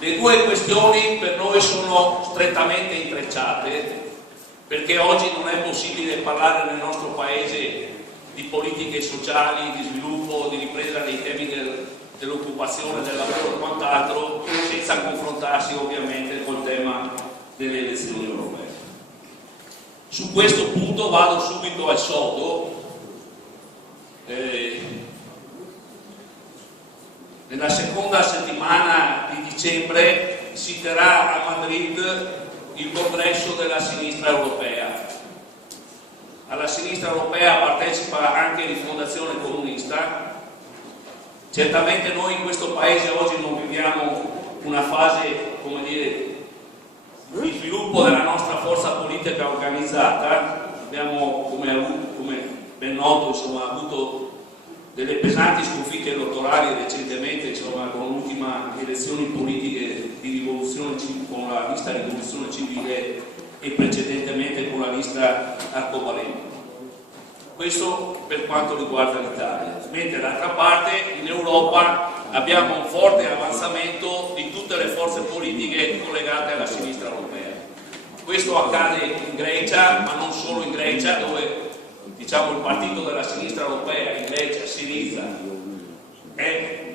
Le due questioni per noi sono strettamente intrecciate, perché oggi non è possibile parlare nel nostro Paese di politiche sociali, di sviluppo, di ripresa dei temi dell'occupazione, del lavoro e quant'altro, senza confrontarsi ovviamente col tema delle elezioni europee. Su questo punto vado subito al sodo. Nella seconda settimana di dicembre si terrà a Madrid il congresso della sinistra europea. Alla sinistra europea partecipa anche Rifondazione Comunista. Certamente noi in questo paese oggi non viviamo una fase, come dire, di sviluppo della nostra forza politica organizzata. Abbiamo, come ben noto, insomma, avuto delle pesanti sconfitte elettorali recentemente, insomma, con l'ultima elezioni politiche di rivoluzione con la lista Rivoluzione Civile e precedentemente con la lista Arcobaleno. Questo per quanto riguarda l'Italia, mentre d'altra parte in Europa abbiamo un forte avanzamento di tutte le forze politiche collegate alla sinistra europea. Questo accade in Grecia, ma non solo in Grecia, dove diciamo il partito della sinistra europea in Grecia, Syriza, è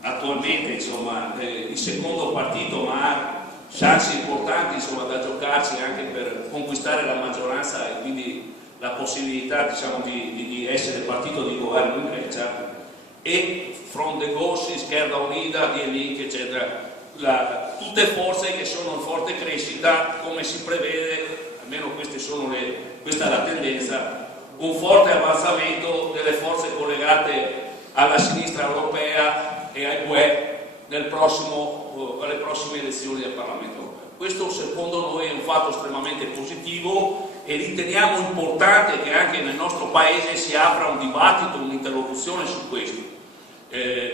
attualmente insomma, il secondo partito, ma ha chance importanti insomma, da giocarsi anche per conquistare la maggioranza e quindi la possibilità diciamo, di essere partito di governo in Grecia, e Front de Gauche, Izquierda Unida, Link, eccetera, tutte forze che sono in forte crescita, come si prevede, almeno questa è la tendenza, un forte avanzamento delle forze collegate alla sinistra europea e ai UE alle prossime elezioni del Parlamento europeo. Questo secondo noi è un fatto estremamente positivo e riteniamo importante che anche nel nostro Paese si apra un dibattito, un'interlocuzione su questo.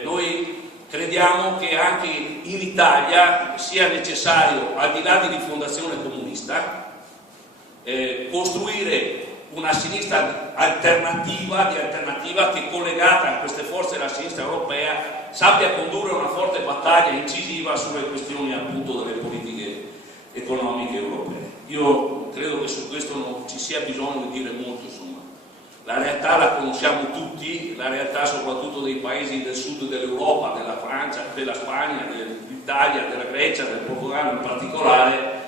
Noi crediamo che anche in Italia sia necessario, al di là di Rifondazione Comunista, costruire una sinistra alternativa che, collegata a queste forze della sinistra europea, sappia condurre una forte battaglia incisiva sulle questioni appunto delle politiche economiche europee. Io credo che su questo non ci sia bisogno di dire molto, insomma. La realtà la conosciamo tutti, la realtà soprattutto dei paesi del sud dell'Europa, della Francia, della Spagna, dell'Italia, della Grecia, del Portogallo in particolare,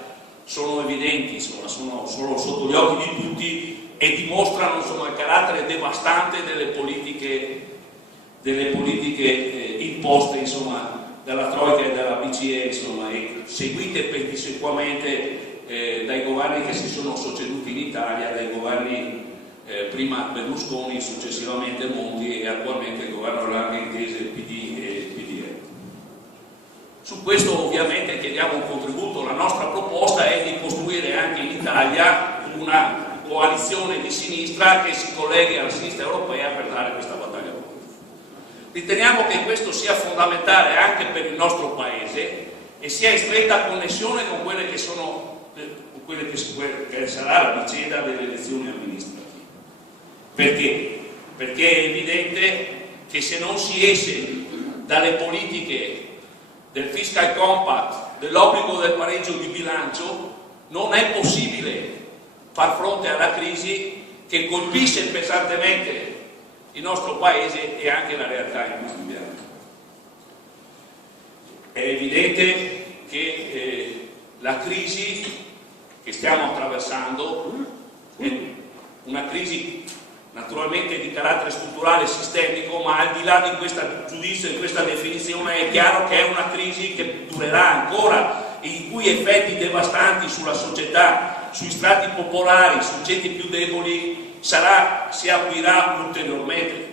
sono evidenti, insomma, sono sotto gli occhi di tutti e dimostrano insomma, il carattere devastante delle politiche imposte insomma, dalla Troika e dalla BCE, insomma, e seguite pedissequamente dai governi che si sono succeduti in Italia, dai governi prima Berlusconi, successivamente Monti e attualmente il governo della larga intesa PD e PDL. Su questo ovviamente chiediamo un contributo. La nostra proposta è di costruire anche in Italia una coalizione di sinistra che si colleghi alla sinistra europea per dare questa battaglia politica. Riteniamo che questo sia fondamentale anche per il nostro Paese e sia in stretta connessione con quelle che sarà la vicenda delle elezioni amministrative. Perché? Perché è evidente che se non si esce dalle politiche del fiscal compact, dell'obbligo del pareggio di bilancio, non è possibile far fronte alla crisi che colpisce pesantemente il nostro Paese e anche la realtà in cui viviamo. È evidente che la crisi che stiamo attraversando è una crisi naturalmente di carattere strutturale e sistemico, ma al di là di questo giudizio e di questa definizione è chiaro che è una crisi che durerà ancora e i cui effetti devastanti sulla società, sui strati popolari, sui ceti più deboli si acuirà ulteriormente.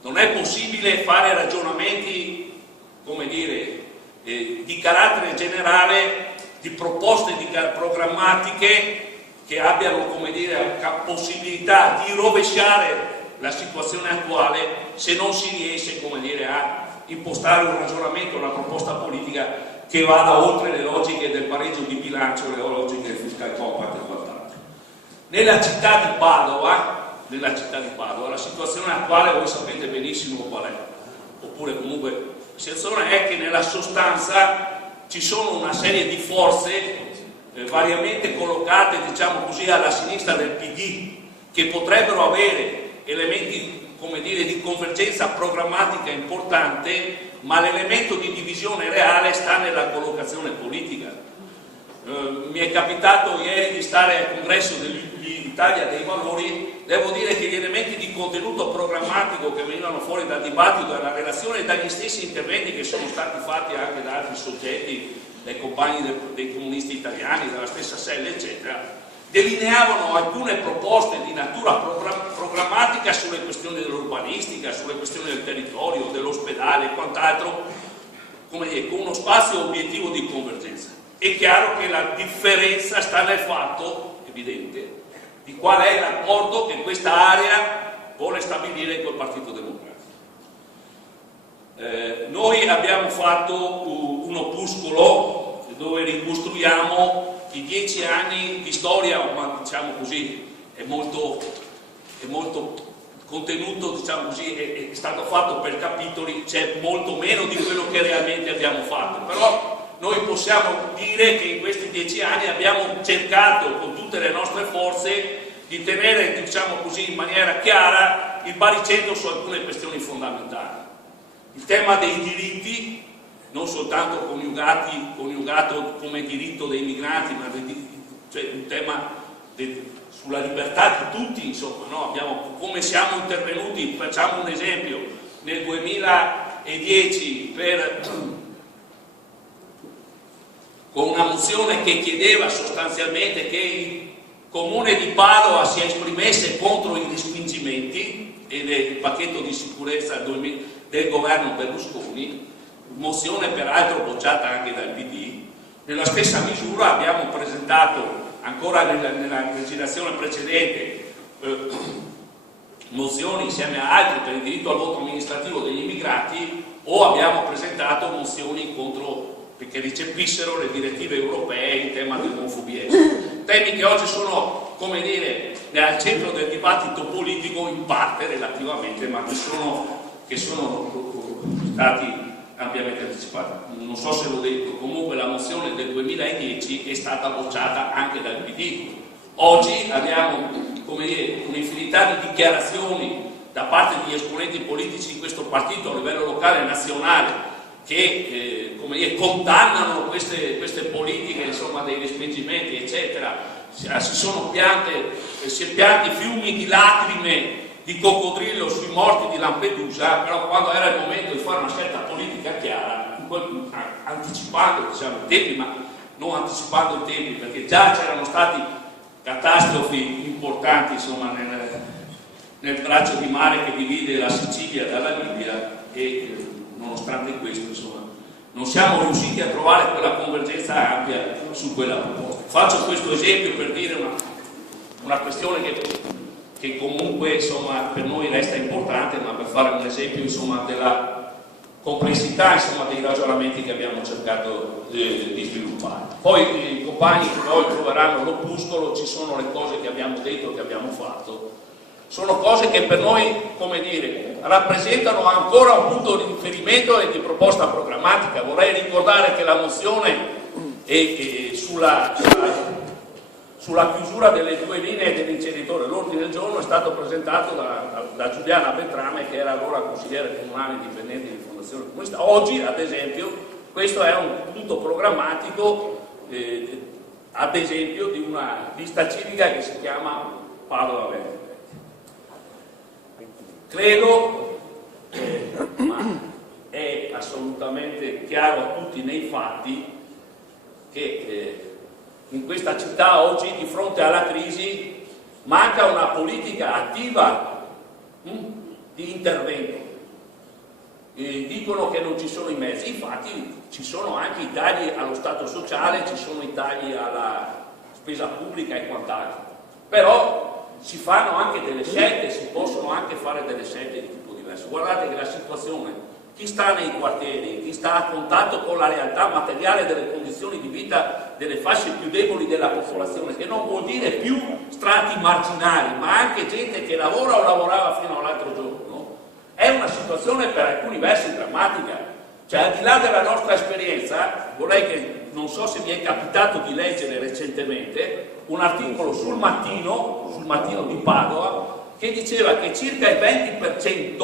Non è possibile fare ragionamenti, come dire, di carattere generale, di proposte programmatiche che abbiano, come dire, possibilità di rovesciare la situazione attuale se non si riesce, come dire, a impostare un ragionamento, una proposta politica che vada oltre le logiche del pareggio di bilancio, le logiche del fiscal compact e quant'altro. Nella città di Padova, la situazione attuale voi sapete benissimo qual è, oppure comunque La situazione è che nella sostanza ci sono una serie di forze variamente collocate, diciamo così, alla sinistra del PD, che potrebbero avere elementi, come dire, di convergenza programmatica importante, ma l'elemento di divisione reale sta nella collocazione politica. Mi è capitato ieri di stare al congresso dell'Italia dei Valori. Devo dire che gli elementi di contenuto programmatico che venivano fuori dal dibattito, dalla relazione e dagli stessi interventi che sono stati fatti anche da altri soggetti, dai compagni dei comunisti italiani, dalla stessa SEL, eccetera, delineavano alcune proposte di natura programmatica sulle questioni dell'urbanistica, sulle questioni del territorio, dell'ospedale e quant'altro, come dire, con uno spazio obiettivo di convergenza. È chiaro che la differenza sta nel fatto, evidente, di qual è il rapporto che questa area vuole stabilire col Partito Democratico. Noi abbiamo fatto un opuscolo dove ricostruiamo i 10 anni di storia, ma diciamo così, è molto contenuto, diciamo così, è stato fatto per capitoli, c'è molto meno di quello che realmente abbiamo fatto, però noi possiamo dire che in questi 10 anni abbiamo cercato con tutte le nostre forze di tenere, diciamo così, in maniera chiara il baricentro su alcune questioni fondamentali. Il tema dei diritti, non soltanto coniugato come diritto dei migranti, ma cioè un tema sulla libertà di tutti, insomma, no? Come siamo intervenuti, facciamo un esempio, nel 2010 con una mozione che chiedeva sostanzialmente che il Comune di Padova si esprimesse contro i respingimenti e il pacchetto di sicurezza del governo Berlusconi, mozione peraltro bocciata anche dal PD. Nella stessa misura abbiamo presentato ancora nella legislazione precedente mozioni insieme a altri per il diritto al voto amministrativo degli immigrati, o abbiamo presentato mozioni che recepissero le direttive europee in tema di omofobia. Temi che oggi sono, come dire, al centro del dibattito politico in parte relativamente, ma che sono stati ampiamente anticipati. Non so se l'ho detto, comunque la mozione del 2010 è stata bocciata anche dal PD. Oggi abbiamo, come dire, un'infinità di dichiarazioni da parte degli esponenti politici di questo partito a livello locale e nazionale che come dire, condannano queste politiche, insomma, dei respingimenti, eccetera. Si è pianti fiumi di lacrime di coccodrillo sui morti di Lampedusa, però quando era il momento di fare una scelta politica chiara, anticipando, diciamo, i tempi, ma non anticipando i tempi, perché già c'erano stati catastrofi importanti, insomma, nel braccio di mare che divide la Sicilia dalla Libia, e nonostante questo, insomma, non siamo riusciti a trovare quella convergenza ampia su quella proposta. Faccio questo esempio per dire una questione che comunque, insomma, per noi resta importante, ma per fare un esempio, insomma, della complessità, insomma, dei ragionamenti che abbiamo cercato di sviluppare. Poi i compagni che poi troveranno l'opuscolo, ci sono le cose che abbiamo detto, che abbiamo fatto, sono cose che per noi, come dire, rappresentano ancora un punto di riferimento e di proposta programmatica. Vorrei ricordare che la mozione sulla chiusura delle 2 linee dell'inceneritore, l'ordine del giorno, è stato presentato da Giuliana Beltrame, che era allora consigliere comunale indipendente di Fondazione Comunista. Oggi, ad esempio, questo è un punto programmatico, ad esempio, di una lista civica che si chiama Padova Veneto. Credo, ma è assolutamente chiaro a tutti nei fatti, che in questa città oggi, di fronte alla crisi, manca una politica attiva di intervento. Dicono che non ci sono i mezzi, infatti ci sono anche i tagli allo Stato sociale, ci sono i tagli alla spesa pubblica e quant'altro, però si fanno anche delle scelte, si possono anche fare delle scelte di tipo diverso. Guardate che la situazione, chi sta nei quartieri, chi sta a contatto con la realtà materiale delle condizioni di vita delle fasce più deboli della popolazione, che non vuol dire più strati marginali, ma anche gente che lavora o lavorava fino all'altro giorno, è una situazione per alcuni versi drammatica. Cioè, al di là della nostra esperienza, vorrei che, non so se vi è capitato di leggere recentemente, un articolo sul Mattino di Padova, che diceva che circa il 20%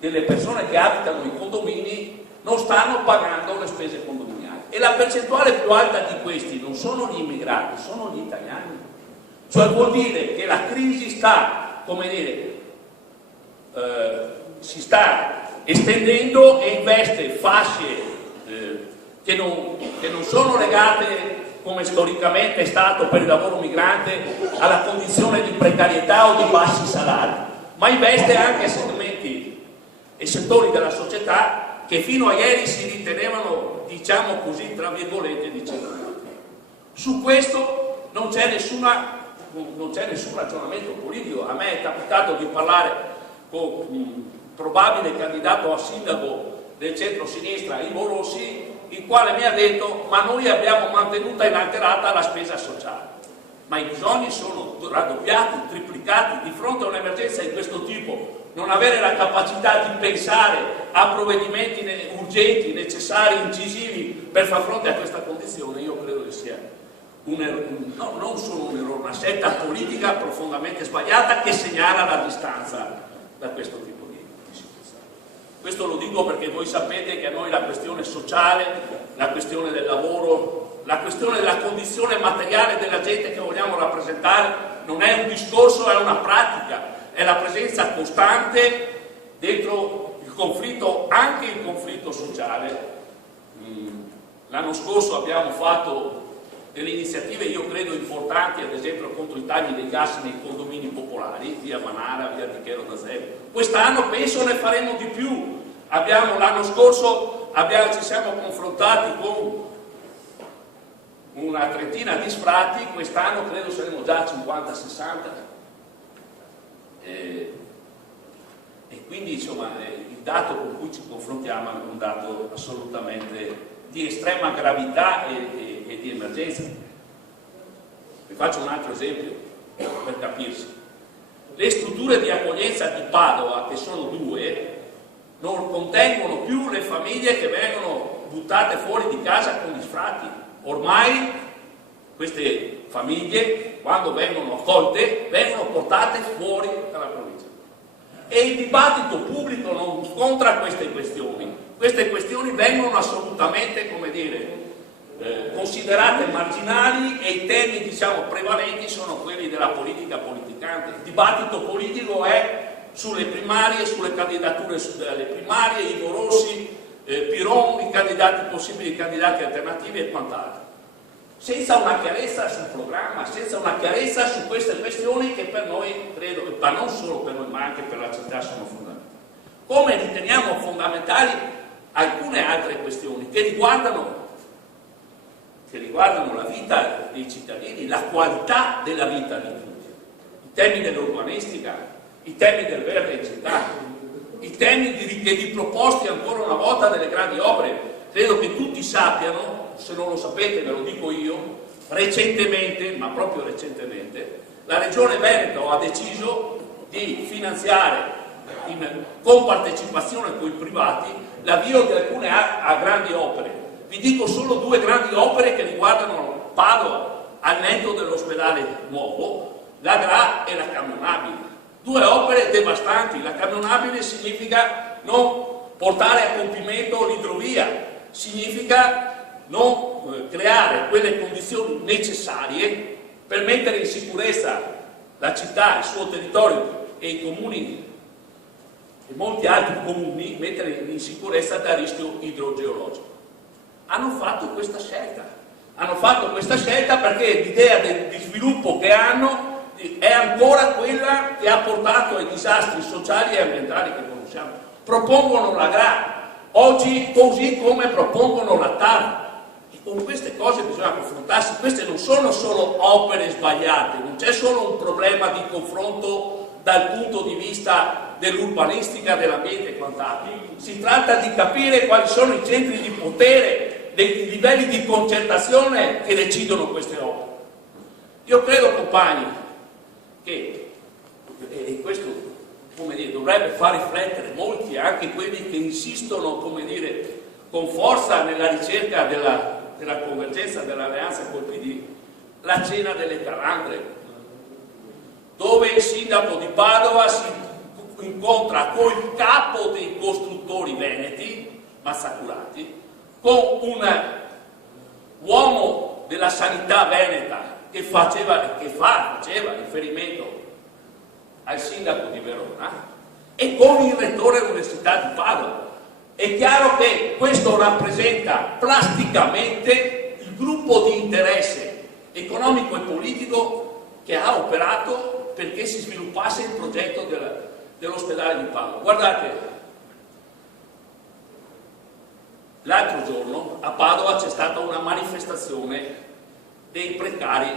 delle persone che abitano in condomini non stanno pagando le spese condominiali. E la percentuale più alta di questi non sono gli immigrati, sono gli italiani. Cioè vuol dire che la crisi sta, come dire, si sta estendendo e investe fasce che non sono legate, come storicamente è stato per il lavoro migrante, alla condizione di precarietà o di bassi salari, ma investe anche segmenti e settori della società che fino a ieri si ritenevano, diciamo così, tra virgolette, dicevano. Su questo non c'è nessun ragionamento politico. A me è capitato di parlare con un probabile candidato a sindaco del centro-sinistra, Ivo Rossi, il quale mi ha detto: ma noi abbiamo mantenuta inalterata la spesa sociale, ma i bisogni sono raddoppiati, triplicati. Di fronte a un'emergenza di questo tipo, non avere la capacità di pensare a provvedimenti urgenti, necessari, incisivi per far fronte a questa condizione, io credo che sia non solo un errore, una scelta politica profondamente sbagliata, che segnala la distanza da questo tipo di situazione. Questo lo dico perché voi sapete che a noi la questione sociale, la questione del lavoro, la questione della condizione materiale della gente che vogliamo rappresentare non è un discorso, è una pratica, è la presenza costante dentro il conflitto, anche il conflitto sociale. L'anno scorso abbiamo fatto delle iniziative, io credo, importanti, ad esempio contro i tagli dei gas nei condomini popolari, via Manara, via Richiero d'Azeglio. Quest'anno penso ne faremo di più. L'anno scorso ci siamo confrontati con una trentina di sfratti, quest'anno credo saremo già a 50-60. E quindi insomma il dato con cui ci confrontiamo è un dato assolutamente di estrema gravità e di emergenza. Vi faccio un altro esempio per capirsi. Le strutture di accoglienza di Padova, che sono 2, non contengono più le famiglie che vengono buttate fuori di casa con gli sfratti. Ormai queste famiglie, quando vengono accolte, vengono portate fuori dalla provincia. E il dibattito pubblico non scontra queste questioni. Queste questioni vengono assolutamente, come dire, considerate marginali, e i temi, diciamo, prevalenti sono quelli della politica politicante. Il dibattito politico è sulle primarie, sulle candidature delle primarie, Ivo Rossi, Piron, i candidati possibili, i candidati alternativi e quant'altro, senza una chiarezza sul programma, senza una chiarezza su queste questioni che per noi, credo, ma non solo per noi, ma anche per la città, sono fondamentali. Come riteniamo fondamentali alcune altre questioni che riguardano la vita dei cittadini, la qualità della vita di tutti, i temi dell'urbanistica, i temi del verde in città, i temi di proposte ancora una volta delle grandi opere. Credo che tutti sappiano, se non lo sapete ve lo dico io, recentemente, ma proprio recentemente, la Regione Veneto ha deciso di finanziare in compartecipazione con i privati l'avvio di alcune grandi opere. Vi dico solo 2 grandi opere che riguardano Padova, al netto dell'ospedale nuovo, la GRA e la camionabile. 2 opere devastanti. La camionabile significa non portare a compimento l'idrovia, significa non creare quelle condizioni necessarie per mettere in sicurezza la città, il suo territorio e i comuni e molti altri comuni, mettere in sicurezza dal rischio idrogeologico. Hanno fatto questa scelta perché l'idea di sviluppo che hanno è ancora quella che ha portato ai disastri sociali e ambientali che conosciamo. Propongono la GRA oggi, così come propongono la TAV, e con queste cose bisogna confrontarsi. Queste non sono solo opere sbagliate, non c'è solo un problema di confronto dal punto di vista dell'urbanistica, dell'ambiente e quant'altro. Si tratta di capire quali sono i centri di potere, dei livelli di concertazione che decidono queste opere. Io credo, compagni, che, e questo come dire, dovrebbe far riflettere molti, anche quelli che insistono, come dire, con forza nella ricerca della convergenza, dell'alleanza col PD, la cena delle calandre, dove il sindaco di Padova si incontra col capo dei costruttori veneti, Mazzacurati, con un uomo della sanità veneta che faceva riferimento al sindaco di Verona e con il rettore dell'Università di Padova. È chiaro che questo rappresenta plasticamente il gruppo di interesse economico e politico che ha operato perché si sviluppasse il progetto dell'ospedale di Padova. Guardate, l'altro giorno a Padova c'è stata una manifestazione dei precari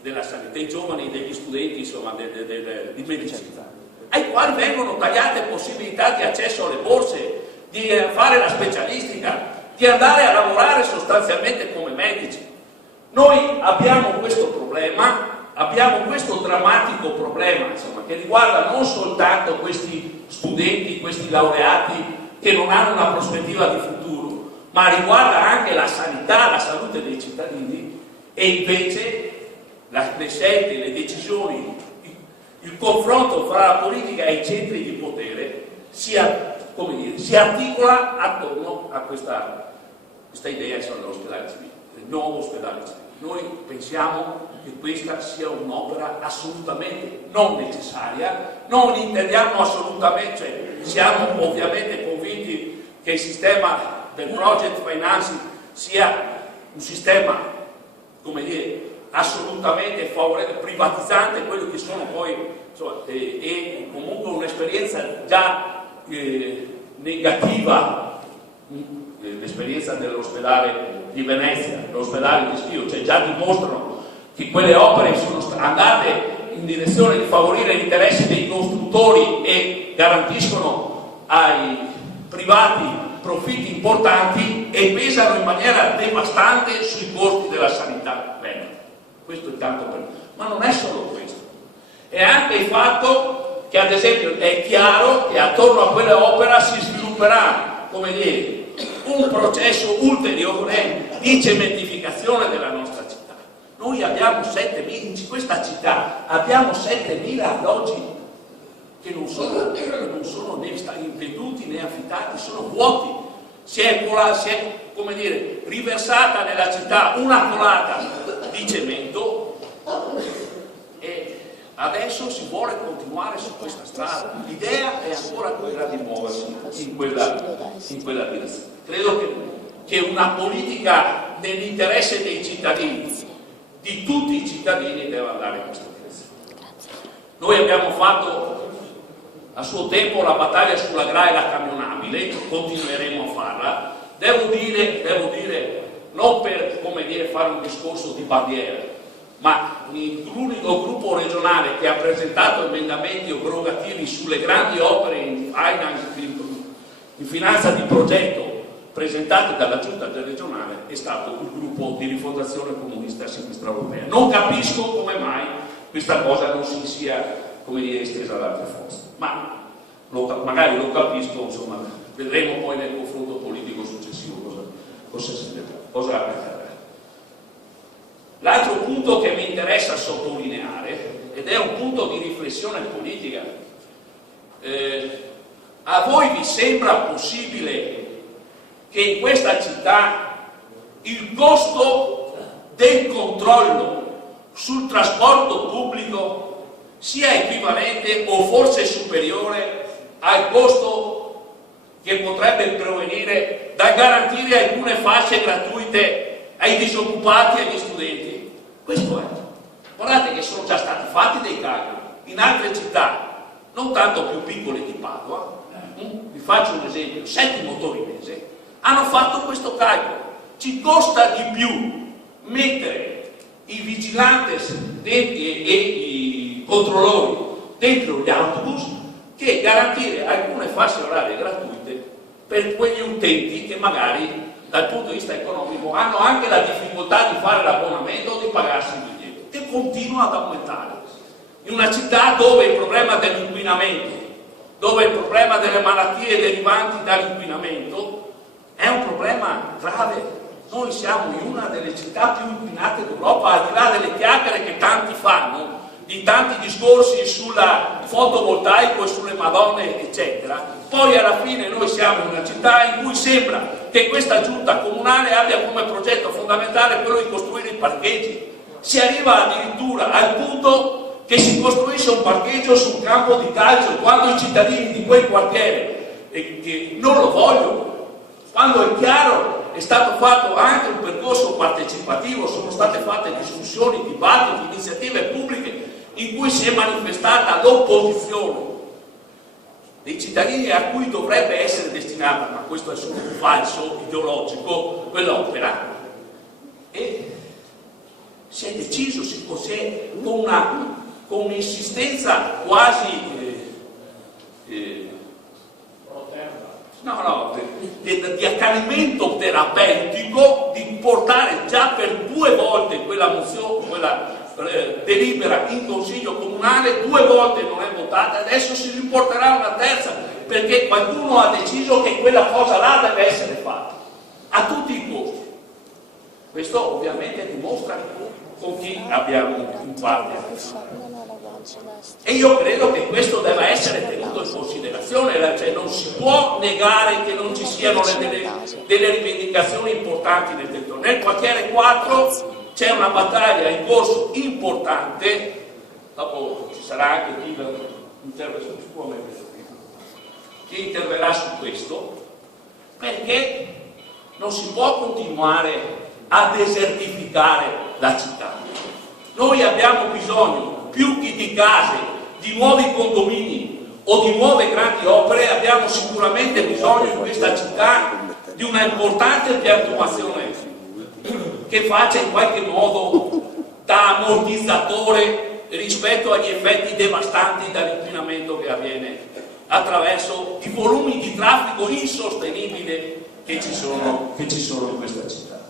della sanità, dei giovani, degli studenti, insomma, di medicina, ai quali vengono tagliate possibilità di accesso alle borse, di fare la specialistica, di andare a lavorare sostanzialmente come medici. Noi abbiamo questo problema, abbiamo questo drammatico problema, insomma, che riguarda non soltanto questi studenti, questi laureati che non hanno una prospettiva di futuro, ma riguarda anche la sanità, la salute dei cittadini, e invece le scelte, le decisioni, il confronto fra la politica e i centri di potere si articola attorno a questa idea dell'ospedale civile, del nuovo ospedale civile. Noi pensiamo che questa sia un'opera assolutamente non necessaria, non intendiamo assolutamente, cioè siamo ovviamente convinti che il sistema del project financing sia un sistema, come dire, assolutamente favorevole, privatizzante, quello che sono poi, insomma, è comunque un'esperienza già negativa, l'esperienza dell'ospedale di Venezia, l'ospedale di Schio, cioè già dimostrano che quelle opere sono andate in direzione di favorire gli interessi dei costruttori e garantiscono ai privati profitti importanti e pesano in maniera devastante sui costi della sanità. Bene, questo è tanto per... Ma non è solo questo, è anche il fatto che, ad esempio, è chiaro che attorno a quell'opera si svilupperà, come dire, un processo ulteriore di cementificazione della nostra città. Noi abbiamo 7.000, in questa città abbiamo 7.000 alloggi che non sono né venduti né affittati, sono vuoti. Si è come dire, riversata nella città una colata di cemento e adesso si vuole continuare su questa strada. L'idea è ancora quella di muoversi in quella direzione. Credo che una politica nell'interesse dei cittadini, di tutti i cittadini, deve andare in questa direzione. Noi abbiamo fatto a suo tempo la battaglia sulla graila camionabile, continueremo a farla. Devo dire, non per, come dire, fare un discorso di bandiera, ma l'unico gruppo regionale che ha presentato emendamenti abrogativi sulle grandi opere in finanza di progetto presentate dalla giunta regionale è stato il gruppo di Rifondazione Comunista a Sinistra Europea. Non capisco come mai questa cosa non si sia, come dire, estesa ad altre forze, ma magari lo capisco, insomma, vedremo poi nel confronto politico successivo cosa accadrà. L'altro punto che mi interessa sottolineare, ed è un punto di riflessione politica, a voi vi sembra possibile che in questa città il costo del controllo sul trasporto pubblico sia equivalente o forse superiore al costo che potrebbe provenire dal garantire alcune fasce gratuite ai disoccupati e agli studenti? Questo è. Guardate che sono già stati fatti dei calcoli in altre città, non tanto più piccole di Padova. Vi faccio un esempio: Settimo Torinese hanno fatto questo calcolo. Ci costa di più mettere i vigilanti e i controllori dentro gli autobus che garantire alcune fasce orarie gratuite per quegli utenti che magari dal punto di vista economico hanno anche la difficoltà di fare l'abbonamento o di pagarsi il biglietto, che continua ad aumentare in una città dove il problema dell'inquinamento dove il problema delle malattie derivanti dall'inquinamento è un problema grave. Noi siamo in una delle città più inquinate d'Europa, al di là delle chiacchiere che tanti fanno, di tanti discorsi sulla fotovoltaico e sulle Madonne, eccetera. Poi alla fine noi siamo in una città in cui sembra che questa giunta comunale abbia come progetto fondamentale quello di costruire i parcheggi. Si arriva addirittura al punto che si costruisce un parcheggio su un campo di calcio quando i cittadini di quel quartiere che non lo vogliono, quando è chiaro. È stato fatto anche un percorso partecipativo, sono state fatte discussioni, dibattiti, iniziative pubbliche in cui si è manifestata l'opposizione dei cittadini a cui dovrebbe essere destinata, ma questo è solo un falso ideologico, quell'opera. E si è deciso, con un'insistenza quasi di accanimento terapeutico, di portare già per 2 volte quella mozione, quella delibera in consiglio comunale, 2 volte non è votata, adesso si riporterà una terza perché qualcuno ha deciso che quella cosa là deve essere fatta a tutti i costi. Questo ovviamente dimostra con chi abbiamo in parte. E io credo che questo debba essere tenuto in considerazione, cioè non si può negare che non ci siano delle rivendicazioni importanti nel territorio. Nel quartiere 4 c'è una battaglia in corso importante, dopo ci sarà anche chi interverrà su questo, perché non si può continuare a desertificare la città. Noi abbiamo bisogno, più che di case, di nuovi condomini o di nuove grandi opere, abbiamo sicuramente bisogno in questa città di una importante piantumazione che faccia in qualche modo da ammortizzatore rispetto agli effetti devastanti dall'inquinamento che avviene attraverso i volumi di traffico insostenibili che ci sono in questa città.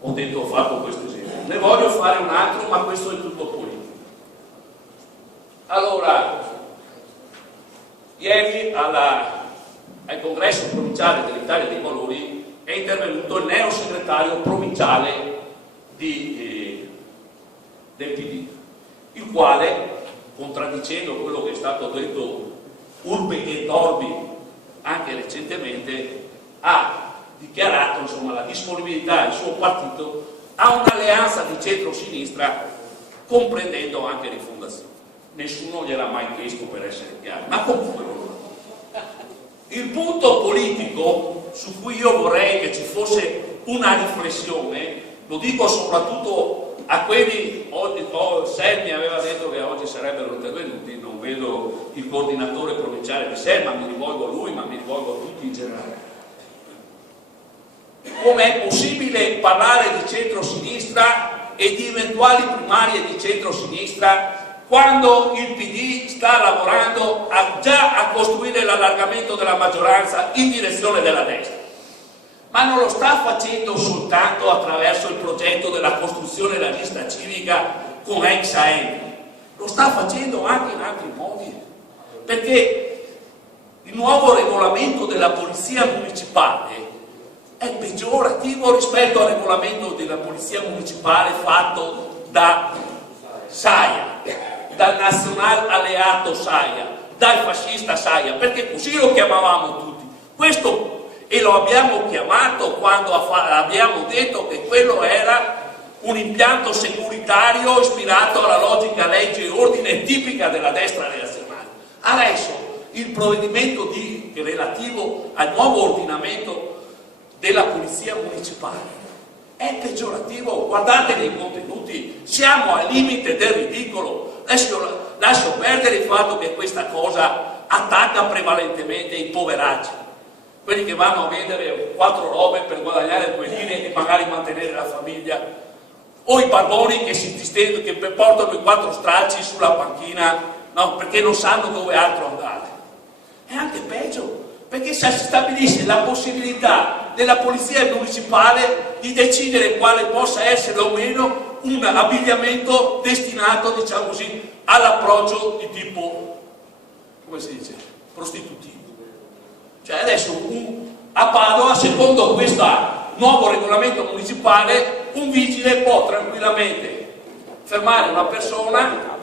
Ho fatto questo esempio. Ne voglio fare un altro, ma questo è tutto politico. Allora, ieri al congresso provinciale dell'Italia dei Valori è intervenuto il neo segretario provinciale del PD, il quale, contraddicendo quello che è stato detto urbe et orbi anche recentemente, ha dichiarato la disponibilità del suo partito a un'alleanza di centro-sinistra comprendendo anche Rifondazione. Nessuno gliel'ha mai chiesto, per essere chiaro, ma comunque il punto politico su cui io vorrei che ci fosse una riflessione, lo dico soprattutto a quelli, Selmi aveva detto che oggi sarebbero intervenuti, non vedo il coordinatore provinciale di Selma, mi rivolgo a lui, ma mi rivolgo a tutti in generale. Com'è possibile parlare di centro-sinistra e di eventuali primarie di centro-sinistra quando il PD sta lavorando già a costruire l'allargamento della maggioranza in direzione della destra? Ma non lo sta facendo soltanto attraverso il progetto della costruzione della lista civica con ex AM, lo sta facendo anche in altri modi, perché il nuovo regolamento della polizia municipale è peggiorativo rispetto al regolamento della polizia municipale fatto da Saia, dal nazional alleato Saia, dal fascista Saia, perché così lo chiamavamo tutti. Questo, e lo abbiamo chiamato quando abbiamo detto che quello era un impianto securitario ispirato alla logica legge e ordine tipica della destra reazionaria. Adesso il provvedimento relativo al nuovo ordinamento della polizia municipale è peggiorativo. Guardate nei contenuti, siamo al limite del ridicolo. Adesso lascio perdere il fatto che questa cosa attacca prevalentemente i poveracci, quelli che vanno a vendere 4 robe per guadagnare 2 lire e magari mantenere la famiglia, o i barboni che portano i 4 stracci sulla panchina, no, perché non sanno dove altro andare. È anche peggio, perché si stabilisce la possibilità della polizia municipale di decidere quale possa essere o meno un abbigliamento destinato, diciamo così, all'approccio di tipo, come si dice, prostitutivo. Cioè adesso a Padova, secondo questo nuovo regolamento municipale, un vigile può tranquillamente fermare una persona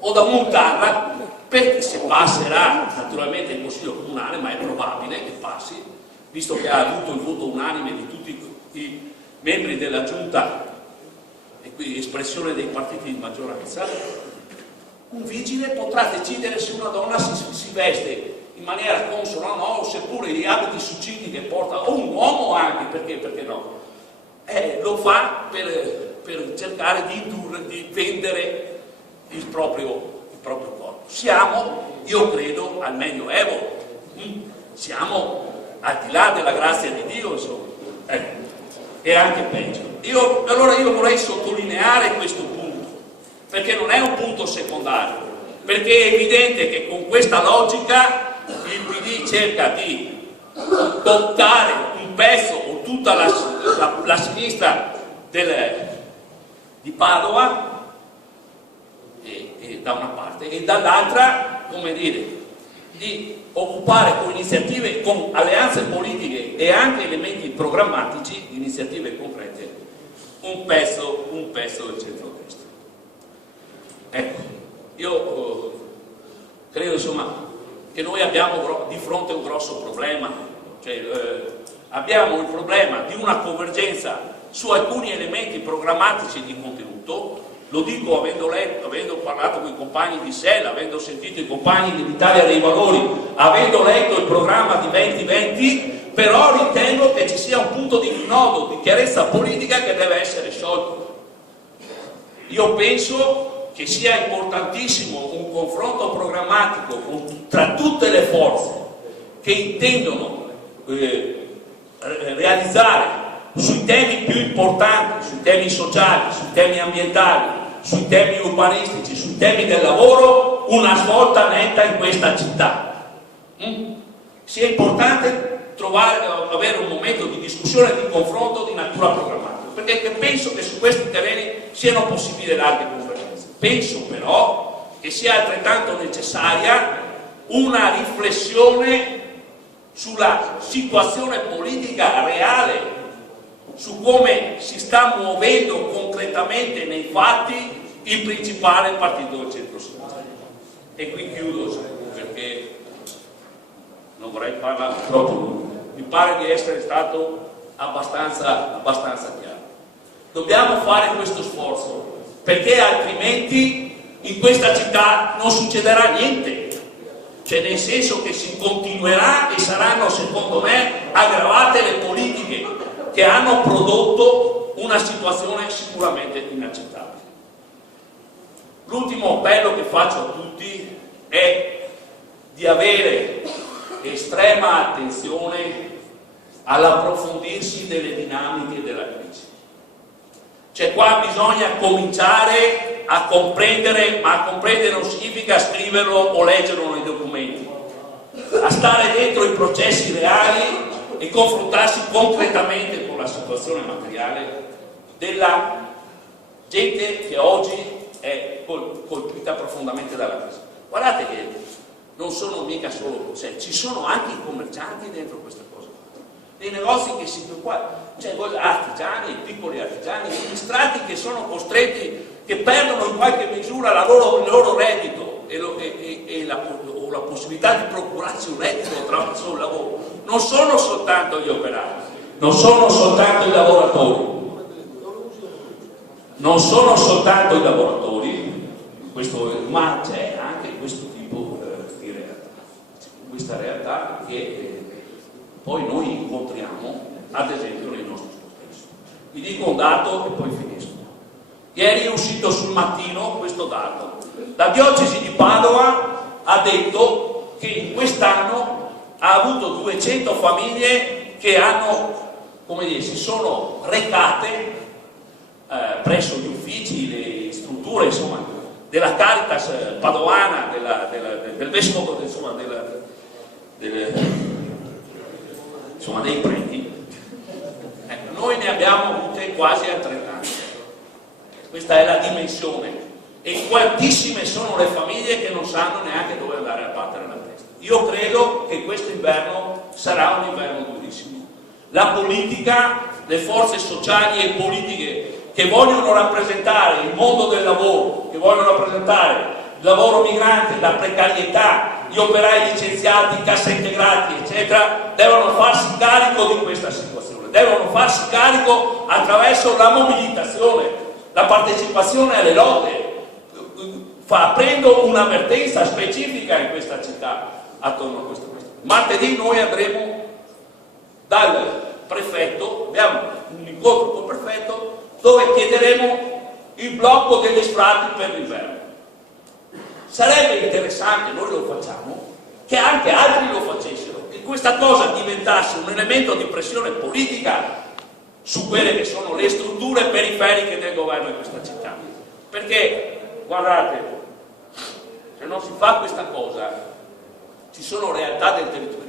o da multarla, perché se passerà naturalmente il Consiglio Comunale, ma è probabile che passi, visto che ha avuto il voto unanime di tutti i membri della Giunta e quindi espressione dei partiti di maggioranza, un vigile potrà decidere se una donna si veste in maniera consona o no, o seppure gli abiti succidi che porta, o un uomo anche, perché no? Lo fa per cercare di indurre, di vendere il proprio corpo. Siamo, io credo, al Medioevo, siamo al di là della grazia di Dio, insomma, e anche peggio. Allora io vorrei sottolineare questo punto, perché non è un punto secondario, perché è evidente che con questa logica il PD cerca di toccare un pezzo o tutta la sinistra di Padova, e da una parte, e dall'altra, come dire, di occupare con iniziative, con alleanze politiche e anche elementi programmatici, iniziative concrete, un pezzo del centrodestra. Ecco, io credo insomma che noi abbiamo di fronte un grosso problema, cioè abbiamo il problema di una convergenza su alcuni elementi programmatici di contenuto. Lo dico avendo parlato con i compagni di SEL, avendo sentito i compagni dell'Italia dei Valori, avendo letto il programma di 2020, però ritengo che ci sia un punto di nodo, di chiarezza politica che deve essere sciolto. Io penso che sia importantissimo un confronto programmatico tra tutte le forze che intendono realizzare sui temi più importanti, sui temi sociali, sui temi ambientali, sui temi urbanistici, sui temi del lavoro, una svolta netta in questa città. Sia importante avere un momento di discussione e di confronto di natura programmatica, perché penso che su questi terreni siano possibili larghe convergenze. Penso però che sia altrettanto necessaria una riflessione sulla situazione politica reale, su come si sta muovendo concretamente nei fatti il principale partito del centro-sinistra. E qui chiudo, perché non vorrei parlare troppo lungo. Mi pare di essere stato abbastanza chiaro. Dobbiamo fare questo sforzo, perché altrimenti in questa città non succederà niente. Cioè, nel senso che si continuerà e saranno, secondo me, aggravate le politiche che hanno prodotto una situazione sicuramente inaccettabile. L'ultimo appello che faccio a tutti è di avere estrema attenzione all'approfondirsi delle dinamiche della crisi. Cioè qua bisogna cominciare a comprendere, ma a comprendere non significa scriverlo o leggerlo nei documenti, a stare dentro i processi reali e confrontarsi concretamente con la situazione materiale della gente che oggi è colpita profondamente dalla crisi. Guardate che non sono mica solo, cioè, ci sono anche i commercianti dentro questa cosa, dei negozi che cioè artigiani, piccoli artigiani, gli strati che sono costretti, che perdono in qualche misura il loro reddito o la possibilità di procurarsi un reddito attraverso il lavoro. Non sono soltanto gli operai, non sono soltanto i lavoratori, non sono soltanto i lavoratori, ma c'è anche questo tipo di realtà, questa realtà che poi noi incontriamo ad esempio nei nostri contesti. Vi dico un dato e poi finisco. Ieri è uscito sul Mattino questo dato. La diocesi di Padova ha detto che in quest'anno ha avuto 200 famiglie che hanno, come dire, si sono recate presso gli uffici, le strutture insomma della Caritas padovana, del vescovo, insomma, insomma dei preti. Noi ne abbiamo avute quasi altrettanti. Questa è la dimensione. E quantissime sono le famiglie che non sanno neanche dove andare a battere la testa. Io credo che questo inverno sarà un inverno durissimo. La politica, le forze sociali e politiche che vogliono rappresentare il mondo del lavoro, che vogliono rappresentare il lavoro migrante, la precarietà, gli operai licenziati, i cassaintegrati, eccetera, devono farsi carico di questa situazione, devono farsi carico attraverso la mobilitazione, la partecipazione alle lotte, aprendo un'avvertenza specifica in questa città attorno a questa questione. Martedì noi andremo dal prefetto, abbiamo un incontro col prefetto dove chiederemo il blocco degli sfratti per l'inverno. Sarebbe interessante, noi lo facciamo, che anche altri lo facessero, che questa cosa diventasse un elemento di pressione politica su quelle che sono le strutture periferiche del governo di questa città. Perché, guardate, se non si fa questa cosa, ci sono realtà del territorio.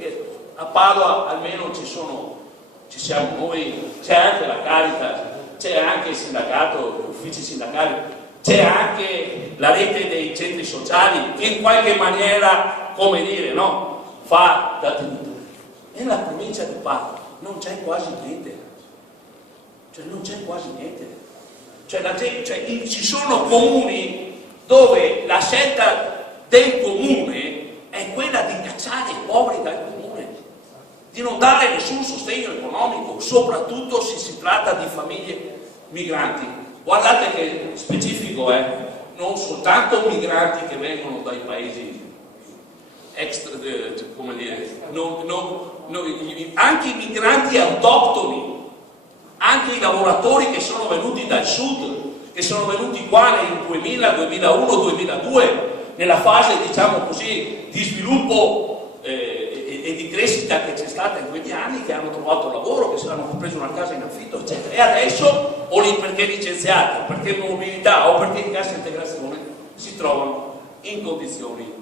A Padova almeno ci siamo noi, c'è anche la Caritas, c'è anche il sindacato, gli uffici sindacali, c'è anche la rete dei centri sociali che in qualche maniera, come dire, no, fa da tenitore. Nella provincia di Padova non c'è quasi niente, non c'è quasi niente. Ci sono comuni dove la scelta del comune è quella di cacciare i poveri dal comune, di non dare nessun sostegno economico, soprattutto se si tratta di famiglie migranti. Guardate che specifico è, non soltanto migranti che vengono dai paesi extra, come dire, anche i migranti autoctoni, anche i lavoratori che sono venuti dal sud, che sono venuti qua nel 2000, 2001, 2002, nella fase, diciamo così, di sviluppo e di crescita che c'è stata in quegli anni, che hanno trovato lavoro, che si hanno preso una casa in affitto, eccetera. E adesso, o lì perché licenziati, o perché mobilità, o perché in cassa integrazione, si trovano in condizioni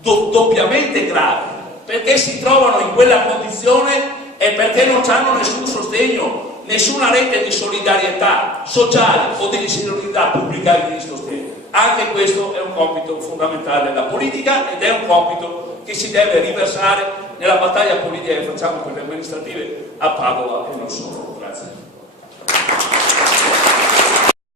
doppiamente gravi. Perché si trovano in quella condizione e perché non hanno nessun sostegno, nessuna rete di solidarietà sociale o di solidarietà pubblica che li sostiene. Anche questo è un compito fondamentale della politica ed è un compito che si deve riversare nella battaglia politica che facciamo per le amministrative a Padova e non solo.